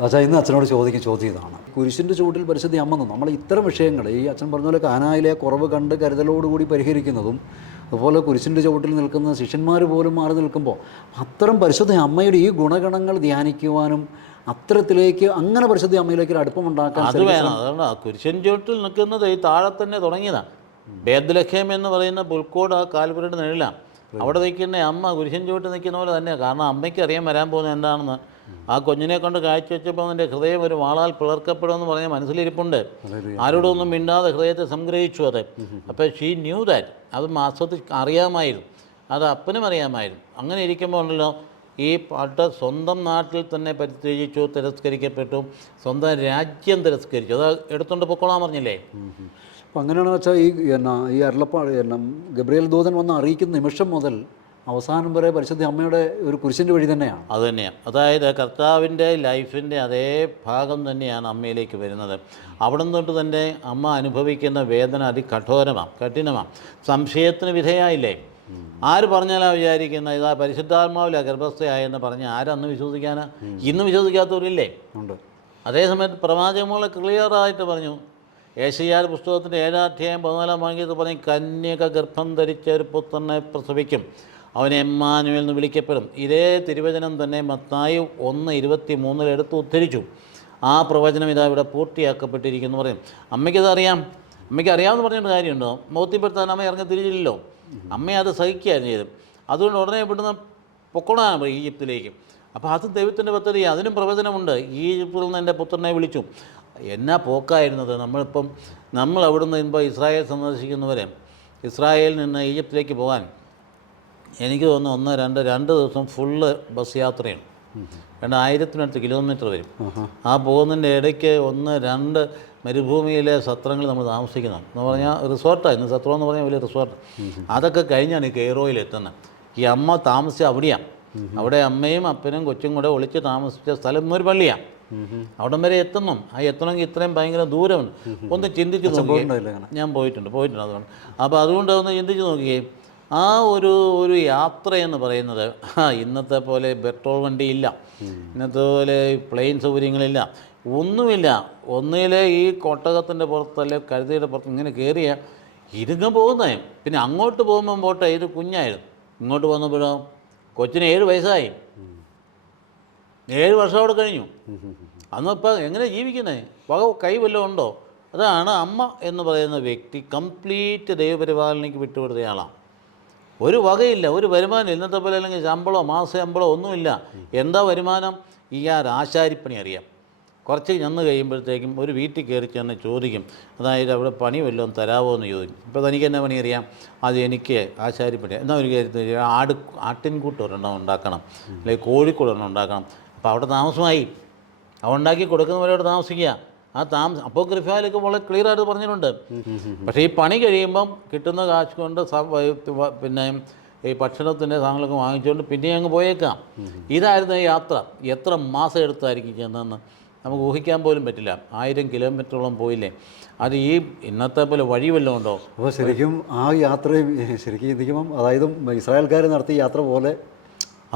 അച്ഛാ ഇന്ന് അച്ഛനോട് ചോദ്യം ഇതാണ്. കുരിശിൻ്റെ ചുവട്ടിൽ പരിശുദ്ധി അമ്മ നമ്മൾ ഇത്തരം വിഷയങ്ങൾ ഈ അച്ഛൻ പറഞ്ഞ പോലെ കാനായിലെ കുറവ് കണ്ട് കരുതലോടുകൂടി പരിഹരിക്കുന്നതും, അതുപോലെ കുരിശിൻ്റെ ചുവട്ടിൽ നിൽക്കുന്ന ശിഷ്യന്മാർ പോലും മാറി നിൽക്കുമ്പോൾ അത്തരം പരിശുദ്ധ അമ്മയുടെ ഈ ഗുണഗണങ്ങൾ ധ്യാനിക്കുവാനും അത്തരത്തിലേക്ക് അങ്ങനെ പരിശുദ്ധ അമ്മയിലേക്ക് ഒരു അടുപ്പമുണ്ടാക്കാൻ അത് വേണം. അതുകൊണ്ട് കുരിശിൻ ചുവട്ടിൽ നിൽക്കുന്നത് ഈ താഴെ തന്നെ തുടങ്ങിയതാണ്. ബേത്ലഹേം എന്ന് പറയുന്ന പുൽക്കോട് ആ കാൽവരിയുടെ നിഴലാണ്. അവിടെ നിൽക്കുന്ന അമ്മ കുരിശിൻ ചുവട്ടിൽ നിൽക്കുന്ന പോലെ തന്നെയാണ്. കാരണം അമ്മയ്ക്ക് അറിയാൻ വരാൻ പോകുന്നത് എന്താണെന്ന്. ആ കുഞ്ഞിനെ കൊണ്ട് കാഴ്ച വെച്ചപ്പോൾ അതിൻ്റെ ഹൃദയം ഒരു വാളാൽ പിളർക്കപ്പെടുമെന്ന് പറഞ്ഞ മനസ്സിലിരിപ്പുണ്ട്. ആരോടൊന്നും മിണ്ടാതെ ഹൃദയത്തെ സംഗ്രഹിച്ചു അത്. അപ്പോൾ ഷീ ന്യൂ ദാറ്റ്. അത് അറിയാമായിരുന്നു, അത് അപ്പനും അറിയാമായിരുന്നു. അങ്ങനെ ഇരിക്കുമ്പോൾ ഉണ്ടല്ലോ ഈ പാട്ട് സ്വന്തം നാട്ടിൽ തന്നെ പരിത്യജിച്ചു, തിരസ്കരിക്കപ്പെട്ടു, സ്വന്തം രാജ്യം തിരസ്കരിച്ചു. അത് എടുത്തുകൊണ്ട് പൊക്കോളാൻ പറഞ്ഞില്ലേ. അപ്പം അങ്ങനെയാണെന്ന് വെച്ചാൽ ഈ അരുളപ്പാട് ഗബ്രിയേൽ ദൂതൻ വന്ന് അറിയിക്കുന്ന നിമിഷം മുതൽ അവസാനം വരെ പരിശുദ്ധ അമ്മയുടെ ഒരു കുരിശിൻ്റെ വഴി തന്നെയാണ്. അത് തന്നെയാണ്. അതായത് കർത്താവിൻ്റെ ലൈഫിൻ്റെ അതേ ഭാഗം തന്നെയാണ് അമ്മയിലേക്ക് വരുന്നത്. അവിടെ നിന്നിട്ട് തന്നെ അമ്മ അനുഭവിക്കുന്ന വേദന കഠിനമാണ്. സംശയത്തിന് വിധേയായില്ലേ. ആര് പറഞ്ഞാലാണ് വിചാരിക്കുന്നത് ഇതാ പരിശുദ്ധാത്മാവിലെ ഗർഭസ്ഥയായെന്ന് പറഞ്ഞ് ആരന്ന് വിശ്വസിക്കാനാ? ഇന്ന് വിശ്വസിക്കാത്തവരില്ലേ? ഉണ്ട്. അതേസമയത്ത് പ്രവാചകമോളെ ക്ലിയറായിട്ട് പറഞ്ഞു. ഏശയ്യാ പുസ്തകത്തിൻ്റെ 7-ാം അധ്യായം 14-ാം വാക്യത്തിൽ പറഞ്ഞ് കന്യക ഗർഭം ധരിച്ച ഒരു പുത്രനെ പ്രസവിക്കും, അവൻ എമ്മാനുവേൽ എന്ന് വിളിക്കപ്പെടും. ഇതേ തിരുവചനം തന്നെ മത്തായി 1:23 എടുത്ത് ഉദ്ധരിച്ചു. ആ പ്രവചനം ഇതാ ഇവിടെ പൂർത്തിയാക്കപ്പെട്ടിരിക്കുന്നു പറയും. അമ്മയ്ക്കത് അറിയാം. അമ്മയ്ക്ക് അറിയാമെന്ന് പറഞ്ഞിട്ട് കാര്യമുണ്ടോ? ബോധ്യപ്പെടുത്താൻ അമ്മ ഇറങ്ങി തിരിച്ചില്ലല്ലോ. അമ്മയെ അത് സഹിക്കുകയായിരുന്നു ചെയ്തു. അതുകൊണ്ട് ഉടനെ ഇവിടുന്ന് പൊക്കോളാണ് ഈജിപ്തിലേക്ക്. അപ്പോൾ അത് ദൈവത്തിൻ്റെ പദ്ധതി. അതിനും പ്രവചനമുണ്ട്. ഈജിപ്തിൽ നിന്ന് എൻ്റെ പുത്രനെ വിളിച്ചു. എന്നാ പോക്കായിരുന്നത്. നമ്മൾ അവിടുന്ന് ഇപ്പോൾ ഇസ്രായേൽ സന്ദർശിക്കുന്നവരെ ഇസ്രായേലിൽ നിന്ന് ഈജിപ്തിലേക്ക് പോകാൻ എനിക്ക് തോന്നുന്നു 2 ദിവസം ഫുള്ള് ബസ് യാത്രയാണ്. 2000-നടുത്ത് കിലോമീറ്റർ വരും. ആ പോകുന്നതിൻ്റെ ഇടയ്ക്ക് 1-2 മരുഭൂമിയിലെ സത്രങ്ങൾ നമ്മൾ താമസിക്കണം എന്ന് പറഞ്ഞാൽ റിസോർട്ടായിരുന്നു. സത്രം എന്ന് പറഞ്ഞാൽ വലിയ റിസോർട്ട്. അതൊക്കെ കഴിഞ്ഞാണ് ഈ കെയ്റോയിൽ എത്തുന്നത്. ഈ അമ്മ താമസിച്ച അവിടെയാണ്. അവിടെ അമ്മയും അപ്പനും കൊച്ചും കൂടെ ഒളിച്ച് താമസിച്ച സ്ഥലം ഒരു പള്ളിയാണ്. അവിടം വരെ എത്തണം. എത്തണമെങ്കിൽ ഇത്രയും ഭയങ്കര ദൂരമുണ്ട്. ഒന്ന് ചിന്തിച്ച് നോക്കിയേ. ഞാൻ പോയിട്ടുണ്ട്. അതുകൊണ്ട് അപ്പോൾ അതുകൊണ്ട് ഒന്ന് ചിന്തിച്ച് നോക്കിയേ. ആ ഒരു യാത്രയെന്ന് പറയുന്നത് ഇന്നത്തെ പോലെ പെട്രോൾ വണ്ടിയില്ല, ഇന്നത്തെ പോലെ പ്ലെയിൻ സൗകര്യങ്ങളില്ല, ഒന്നുമില്ല. ഒന്നിലെ ഈ കൊട്ടകത്തിൻ്റെ പുറത്തല്ലേ കഴുതയുടെ പുറത്ത് ഇങ്ങനെ കയറിയ ഇരുങ്ങ പോകുന്നേ. പിന്നെ അങ്ങോട്ട് പോകുമ്പം പോട്ടെ, ഇത് കുഞ്ഞായിരുന്നു. ഇങ്ങോട്ട് വന്നപ്പോഴോ കൊച്ചിന് 7 വയസ്സായി. 7 വർഷം അവിടെ കഴിഞ്ഞു. അന്നിപ്പോൾ എങ്ങനെ ജീവിക്കുന്നത്? കൈ വല്ലതും ഉണ്ടോ? അതാണ് അമ്മ എന്ന് പറയുന്ന വ്യക്തി കംപ്ലീറ്റ് ദൈവപരിപാലനയ്ക്ക് വിട്ടുകൊടുത്തയാളാണ്. ഒരു വകയില്ല, ഒരു വരുമാനം. ഇന്നത്തെ പോലെ അല്ലെങ്കിൽ മാസ ശമ്പളമോ ഒന്നുമില്ല. എന്താ വരുമാനം? ഈ ആശാരിപ്പണി അറിയാം. കുറച്ച് ചെന്ന് കഴിയുമ്പോഴത്തേക്കും ഒരു വീട്ടിൽ കയറി ചെന്ന് ചോദിക്കും, അതായത് അവിടെ പണി വല്ലതും തരാമോ എന്ന് ചോദിക്കും. ഇപ്പോൾ തനിക്ക് എന്നാ പണി അറിയാം? അത് എനിക്ക് ആശാരിപ്പണി. എന്നാൽ ഒരു കാര്യം, ആട്ടിൻകൂട്ട് ഒരെണ്ണം ഉണ്ടാക്കണം, അല്ലെങ്കിൽ കോഴിക്കൂടെണ്ണം ഉണ്ടാക്കണം. അപ്പോൾ അവിടെ താമസമായി. ഉണ്ടാക്കി കൊടുക്കുന്നവരെ അവിടെ താമസിക്കുക. അപ്പോൾ ഗ്രിഫാലൊക്കെ വളരെ ക്ലിയറായിട്ട് പറഞ്ഞിട്ടുണ്ട്. പക്ഷേ ഈ പണി കഴിയുമ്പം കിട്ടുന്ന കാശ് കൊണ്ട് പിന്നെ ഈ ഭക്ഷണത്തിൻ്റെ സാധനങ്ങളൊക്കെ വാങ്ങിച്ചുകൊണ്ട് പിന്നെ അങ്ങ് പോയേക്കാം. ഇതായിരുന്നു ഈ യാത്ര. എത്ര മാസം എടുത്തായിരിക്കും ചെന്നതെന്ന് നമുക്ക് ഊഹിക്കാൻ പോലും പറ്റില്ല. 1000 കിലോമീറ്ററോളം പോയില്ലേ. അത് ഈ ഇന്നത്തെ പോലെ വഴി വല്ലതും ഉണ്ടോ? അപ്പോൾ ശരിക്കും ആ യാത്രയും ശരിക്കും ചിന്തിക്കുമ്പം അതായത് ഇസ്രായേൽക്കാർ നടത്തിയ യാത്ര പോലെ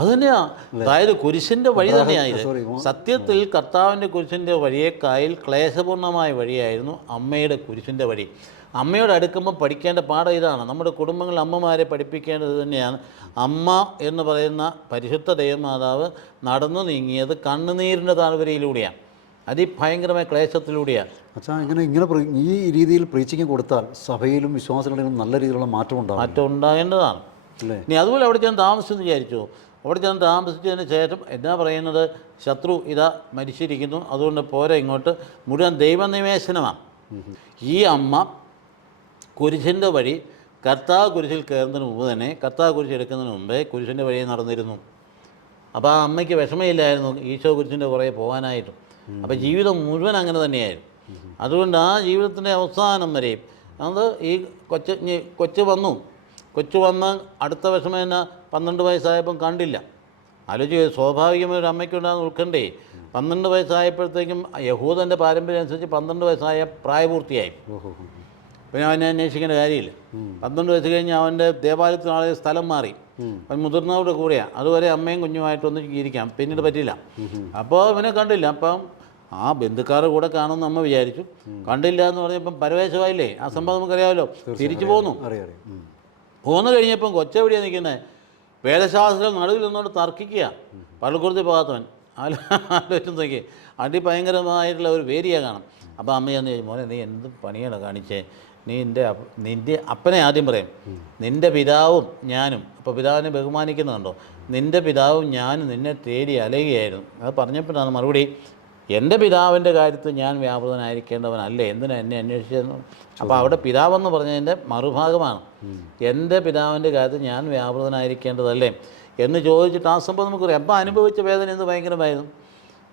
അത് തന്നെയാണ്. അതായത് കുരിശിൻ്റെ വഴി തന്നെയായത്. സത്യത്തിൽ കർത്താവിൻ്റെ കുരിശിൻ്റെ വഴിയേക്കായിൽ ക്ലേശപൂർണ്ണമായ വഴിയായിരുന്നു അമ്മയുടെ കുരിശിൻ്റെ വഴി. അമ്മയോട് അടുക്കുമ്പോൾ പഠിക്കേണ്ട പാഠം ഇതാണ്. നമ്മുടെ കുടുംബങ്ങളിൽ അമ്മമാരെ പഠിപ്പിക്കേണ്ടത് തന്നെയാണ്. അമ്മ എന്ന് പറയുന്ന പരിശുദ്ധ ദൈവമാതാവ് നടന്നു നീങ്ങിയത് കണ്ണുനീരിൻ്റെ താഴ്വരയിലൂടെയാണ്. അതിഭയങ്കരമായ ക്ലേശത്തിലൂടെയാണ്. ഇങ്ങനെ ഈ രീതിയിൽ പ്രീച്ചിങ് കൊടുത്താൽ സഭയിലും വിശ്വാസങ്ങളിലും നല്ല രീതിയിലുള്ള മാറ്റം ഉണ്ടാകേണ്ടതാണ്. ഇനി അതുപോലെ അവിടെ ചെന്ന് താമസിച്ചെന്ന് വിചാരിച്ചു. അവിടെ ചെന്ന് താമസിച്ചതിന് ശേഷം എന്നാ പറയുന്നത്? ശത്രു ഇതാ മരിച്ചിരിക്കുന്നു, അതുകൊണ്ട് പോരെ ഇങ്ങോട്ട്. മുഴുവൻ ദൈവനിവേശനമാണ്. ഈ അമ്മ കുരിശിൻ്റെ വഴി കർത്താവ് കുരിശിൽ കയറുന്നതിന് മുമ്പ് തന്നെ, കർത്താവ് കുരിശ് എടുക്കുന്നതിന് മുമ്പേ കുരിശിൻ്റെ വഴി നടന്നിരുന്നു. അപ്പോൾ ആ അമ്മയ്ക്ക് വിഷമമില്ലായിരുന്നു ഈശോ കുരിശിൻ്റെ പുറകെ പോകാനായിട്ടും. അപ്പോൾ ജീവിതം മുഴുവൻ അങ്ങനെ തന്നെയായിരുന്നു. അതുകൊണ്ട് ആ ജീവിതത്തിൻ്റെ അവസാനം വരെയും അത് ഈ കൊച്ചു വന്ന് അടുത്ത വിഷമം തന്നെ 12 വയസ്സായപ്പം കണ്ടില്ല. ആലോചിച്ച് സ്വാഭാവികമായി ഒരു അമ്മയ്ക്കുണ്ടാകുന്ന ഉൾക്കണ്ടേ. 12 വയസ്സായപ്പോഴത്തേക്കും യഹൂദൻ്റെ പാരമ്പര്യം അനുസരിച്ച് 12 വയസ്സായ പ്രായപൂർത്തിയായി. പിന്നെ അവനെ അന്വേഷിക്കേണ്ട കാര്യമില്ല. 12 വയസ്സ് കഴിഞ്ഞ് അവൻ്റെ ദേവാലയത്തിനാളെ സ്ഥലം മാറി. അവൻ മുതിർന്നവരുടെ കൂടെയാണ്. അതുവരെ അമ്മയും കുഞ്ഞുമായിട്ടൊന്ന് ഇരിക്കാം, പിന്നീട് പറ്റില്ല. അപ്പോൾ അവനെ കണ്ടില്ല. അപ്പം ആ ബന്ധുക്കാരുടെ കൂടെ കാണുമെന്ന് അമ്മ വിചാരിച്ചു. കണ്ടില്ല എന്ന് പറഞ്ഞപ്പം പരവേശമായില്ലേ, ആ സംഭവം നമുക്കറിയാമല്ലോ. തിരിച്ചു പോന്നു. പോന്നു കഴിഞ്ഞപ്പം കൊച്ചെവിടെയാണ് നിൽക്കുന്നത്? വേദശാസ്ത്രം നടുവിൽ നിന്നോട് തർക്കിക്കുക, പള്ളിക്കുറത്തി പോകാത്തവൻ ആലോചിച്ച് നോക്കി. അതിഭയങ്കരമായിട്ടുള്ള ഒരു വേരിയ കാണും. അപ്പോൾ അമ്മ ചെന്ന് ചോദിച്ചു, മോനെ നീ എന്ത് പണിയാണ് കാണിച്ചേ? നീ നിൻ്റെ അപ്പനെ ആദ്യം പറയും, നിൻ്റെ പിതാവും ഞാനും. അപ്പോൾ പിതാവിനെ ബഹുമാനിക്കുന്നുണ്ടോ? നിൻ്റെ പിതാവും ഞാനും നിന്നെ തേടി അലയുകയായിരുന്നു. അത് പറഞ്ഞപ്പോഴാണ് മറുപടി, എൻ്റെ പിതാവിൻ്റെ കാര്യത്തിൽ ഞാൻ വ്യാപൃതനായിരിക്കേണ്ടവനല്ലേ, എന്തിനാണ് എന്നെ അന്വേഷിച്ചതെന്ന്. അപ്പോൾ അവിടെ പിതാവെന്ന് പറഞ്ഞതിൻ്റെ മറുഭാഗമാണ്, എൻ്റെ പിതാവിൻ്റെ കാര്യത്തിൽ ഞാൻ വ്യാപൃതനായിരിക്കേണ്ടതല്ലേ എന്ന് ചോദിച്ചിട്ട് ആ സംഭവം നമുക്കറിയാം. അപ്പോൾ അനുഭവിച്ച വേദന എന്ത് ഭയങ്കരമായിരുന്നു.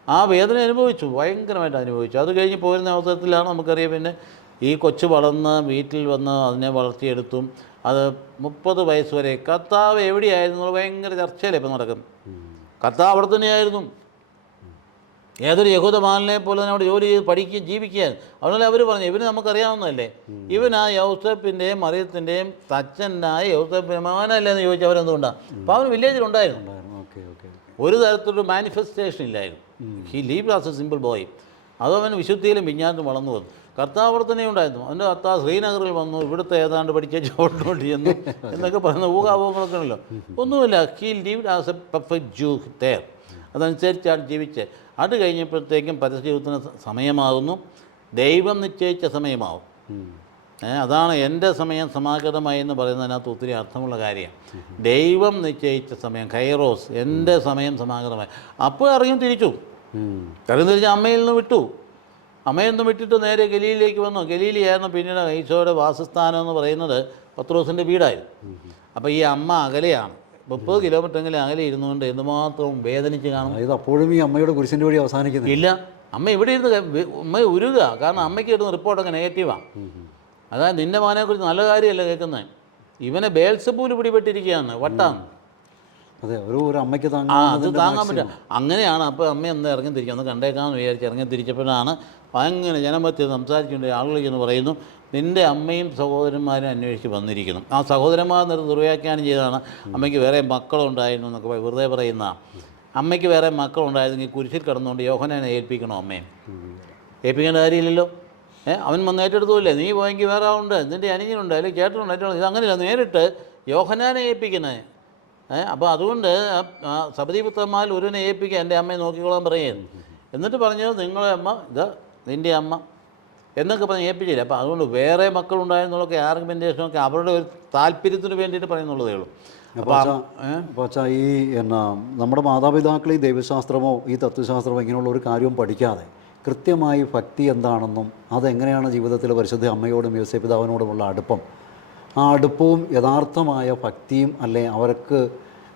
ആ വേദന അനുഭവിച്ചു, ഭയങ്കരമായിട്ട് അനുഭവിച്ചു. അത് കഴിഞ്ഞ് പോരുന്ന അവസരത്തിലാണ് നമുക്കറിയാം പിന്നെ ഈ കൊച്ചു വളർന്ന് വീട്ടിൽ വന്ന് അതിനെ വളർത്തിയെടുത്തു. അത് 30 വയസ്സ് വരെ കർത്താവ് എവിടെയായിരുന്നു ഭയങ്കര ചർച്ചയല്ലേ ഇപ്പം നടക്കുന്നത്. കർത്താവ് അവിടെ തന്നെയായിരുന്നു. ഏതൊരു യഹൂദമാലിനെ പോലെ തന്നെ അവിടെ ജോലി ചെയ്ത് പഠിക്കുകയും ജീവിക്കുകയാണ്. അതുപോലെ അവർ പറഞ്ഞു, ഇവന് നമുക്കറിയാവുന്നതല്ലേ, ഇവൻ ആ യൗസേപ്പിൻ്റെയും മറിയത്തിൻ്റെയും തച്ചനായ യൗസേപ്പിൻ്റെ മകനല്ലേ എന്ന് ചോദിച്ചാൽ അവരെന്തുകൊണ്ടാണ്? അപ്പോൾ അവൻ വില്ലേജിലുണ്ടായിരുന്നു. ഒരു തരത്തിലൊരു മാനിഫെസ്റ്റേഷൻ ഇല്ലായിരുന്നു. He leave as A simple boy. അതവൻ വിശുദ്ധിയിലും വിജ്ഞാനത്തിലും വളർന്നു വന്നു. കർത്താവ് അവിടെ തന്നെ ഉണ്ടായിരുന്നു. അവൻ്റെ കർത്താവ് ശ്രീനഗറിൽ വന്നു, ഇവിടുത്തെ ഏതാണ്ട് പഠിച്ച ചോട്ടിനോട്ട് ചെന്നു എന്നൊക്കെ പറയുന്ന ഊഹാഭോഗങ്ങളൊക്കെ ഉണ്ടല്ലോ. ഒന്നുമില്ല. He lived as A perfect ജൂ തേർ. അതനുസരിച്ചാണ് ജീവിച്ചത്. അത് കഴിഞ്ഞപ്പോഴത്തേക്കും പരസ്യജീവിതത്തിന് സമയമാകുന്നു, ദൈവം നിശ്ചയിച്ച സമയമാവും. അതാണ് എൻ്റെ സമയം സമാഗതമായി എന്ന് പറയുന്നതിനകത്ത് ഒത്തിരി അർത്ഥമുള്ള കാര്യമാണ്. ദൈവം നിശ്ചയിച്ച സമയം, കൈറോസ്, എൻ്റെ സമയം സമാഗതമായി. അപ്പോൾ ഇറങ്ങി തിരിച്ചു. ഇറങ്ങി തിരിച്ച് അമ്മയിൽ നിന്ന് വിട്ടു. അമ്മയിൽ നിന്ന് വിട്ടിട്ട് നേരെ ഗലീലിലേക്ക് വന്നു. ഗലീലിയായിരുന്നു പിന്നീട് ഈശോയുടെ വാസസ്ഥാനം എന്ന് പറയുന്നത് പത്രോസിൻ്റെ വീടായിരുന്നു. അപ്പോൾ ഈ അമ്മ അകലെയാണ്, 30 കിലോമീറ്ററെങ്കിലും അകലെ ഇരുന്നുകൊണ്ട് എന്തുമാത്രം വേദനിച്ച് കാണും. അതായത് അപ്പോഴും ഈ അമ്മയുടെ കുരിശിൻ്റെ വഴി അവസാനിക്കുന്നില്ല. ഇല്ല, അമ്മ ഇവിടെ ഇരുന്ന് അമ്മ ഉരുക. കാരണം അമ്മയ്ക്ക് കിട്ടുന്ന റിപ്പോർട്ടൊക്കെ നെഗറ്റീവാണ്. അതായത് നിൻ്റെ മോനെക്കുറിച്ച് നല്ല കാര്യമല്ല കേൾക്കുന്നത്. ഇവനെ ബേൽസബൂല് പിടിപെട്ടിരിക്കുകയാണ്, വട്ടാണ്. അതെ, ഒരു അമ്മയ്ക്ക് അത് താങ്ങാൻ പറ്റുക. അങ്ങനെയാണ്. അപ്പോൾ അമ്മ ഒന്ന് ഇറങ്ങി തിരിക്കുക, ഒന്ന് കണ്ടേക്കാമെന്ന് വിചാരിച്ച് ഇറങ്ങി തിരിച്ചപ്പോഴാണ് അങ്ങനെ ജനമധ്യ സംസാരിച്ചുകൊണ്ട് ആളുകൾ എന്ന് പറയുന്നു, നിൻ്റെ അമ്മയും സഹോദരന്മാരും അന്വേഷിച്ച് വന്നിരിക്കുന്നു. ആ സഹോദരന്മാർ ദുർവ്യാഖ്യാനം ചെയ്തതാണ് അമ്മയ്ക്ക് വേറെ മക്കളുണ്ടായിരുന്നു എന്നൊക്കെ വെറുതെ പറയുന്ന. അമ്മയ്ക്ക് വേറെ മക്കളുണ്ടായിരുന്നെങ്കിൽ കുരിശിൽ കിടന്നുകൊണ്ട് യോഹന്നാനെ ഏൽപ്പിക്കണോ അമ്മയെ? ഏൽപ്പിക്കേണ്ട കാര്യമില്ലല്ലോ. അവൻ വന്ന് ഏറ്റെടുത്തുമില്ലേ, നീ പോയെങ്കിൽ വേറെ ആളുണ്ട്, നിൻ്റെ അനുജനുണ്ട്, അല്ലെങ്കിൽ ചേട്ടനുണ്ട്, ഏറ്റവും ഇതങ്ങനെയല്ല, നേരിട്ട് യോഹന്നാനെ ഏൽപ്പിക്കുന്നത്. അപ്പോൾ അതുകൊണ്ട് സബദീപുത്രന്മാരിൽ ഒരുവനെ ഏൽപ്പിക്കുക, എൻ്റെ അമ്മയെ നോക്കിക്കോളാൻ പറയുന്നു. എന്നിട്ട് പറഞ്ഞത് നിങ്ങളെ അമ്മ ഇതാ, നിൻ്റെ അമ്മ എന്നൊക്കെ പറഞ്ഞ് ഏൽപ്പിച്ചില്ല. അപ്പോൾ അതുകൊണ്ട് വേറെ മക്കളുണ്ടായിരുന്നുള്ളൊക്കെ ആർഗ്യുമെൻറ്റേഷനൊക്കെ അവരുടെ ഒരു താല്പര്യത്തിന് വേണ്ടിയിട്ട് പറയുന്നുള്ളതേ ഉള്ളൂ. അപ്പോൾ ഈ നമ്മുടെ മാതാപിതാക്കൾ ഈ ദൈവശാസ്ത്രമോ ഈ തത്വശാസ്ത്രമോ ഇങ്ങനെയുള്ള ഒരു കാര്യവും പഠിക്കാതെ കൃത്യമായി ഭക്തി എന്താണെന്നും അതെങ്ങനെയാണ് ജീവിതത്തിൽ പരിശുദ്ധ അമ്മയോടും യോസേപ്പ് പിതാവിനോടുമുള്ള അടുപ്പം, ആ അടുപ്പവും യഥാർത്ഥമായ ഭക്തിയും അല്ലെ അവർക്ക്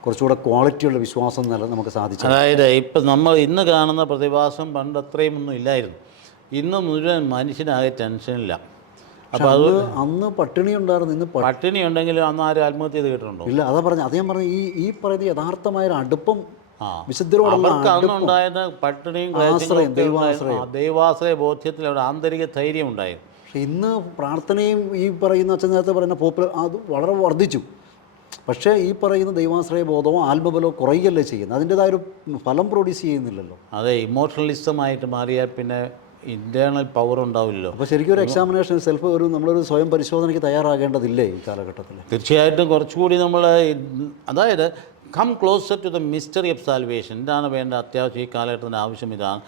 കുറച്ചുകൂടെ ക്വാളിറ്റിയുള്ള വിശ്വാസം നമുക്ക് സാധിച്ചു. അതായത് ഇപ്പം നമ്മൾ ഇന്ന് കാണുന്ന പ്രതിഭാസം പണ്ട് അത്രയും ഒന്നും ഇല്ലായിരുന്നു. ഇന്ന് മുഴുവൻ മനുഷ്യനാകെ ടെൻഷനില്ല. അപ്പോൾ അത് അന്ന് പട്ടിണി ഉണ്ടായിരുന്നു, ഇന്ന് പട്ടിണി ഉണ്ടെങ്കിലും അന്ന് ആരും ആത്മഹത്യ ചെയ്ത് കിട്ടുന്നുണ്ടോ? ഇല്ല. അതാ പറഞ്ഞു, അത് ഞാൻ പറഞ്ഞു, ഈ പറയുന്ന യഥാർത്ഥമായൊരു അടുപ്പം അവർക്ക് അന്നുണ്ടായത് പട്ടിണിയും ദൈവാശ്രയ ബോധ്യത്തിൽ അവിടെ ആന്തരിക ധൈര്യം ഉണ്ടായിരുന്നു. പക്ഷെ ഇന്ന് പ്രാർത്ഥനയും ഈ പറയുന്ന അച്ഛൻ നേരത്തെ പറയുന്ന അത് വളരെ വർദ്ധിച്ചു. പക്ഷേ ഈ പറയുന്ന ദൈവാശ്രയ ബോധമോ ആത്മബലമോ കുറയുകയല്ലേ ചെയ്യുന്നത്, അതിൻ്റെതായൊരു ഫലം പ്രൊഡ്യൂസ് ചെയ്യുന്നില്ലല്ലോ. അതെ, ഇമോഷണലിസമായിട്ട് മാറിയാൽ പിന്നെ ഇൻറ്റേർണൽ പവർ ഉണ്ടാവില്ലല്ലോ. അപ്പോൾ ശരിക്കും ഒരു എക്സാമിനേഷൻ നമ്മളൊരു സ്വയം പരിശോധനയ്ക്ക് തയ്യാറാകേണ്ടതില്ലേ ഈ കാലഘട്ടത്തിൽ? തീർച്ചയായിട്ടും കുറച്ചുകൂടി നമ്മൾ അതായത് come closer to the mystery of salvation. ഇതാണ് വേണ്ട അത്യാവശ്യം ഈ കാലഘട്ടത്തിൻ്റെ ആവശ്യം. ഇതാണ്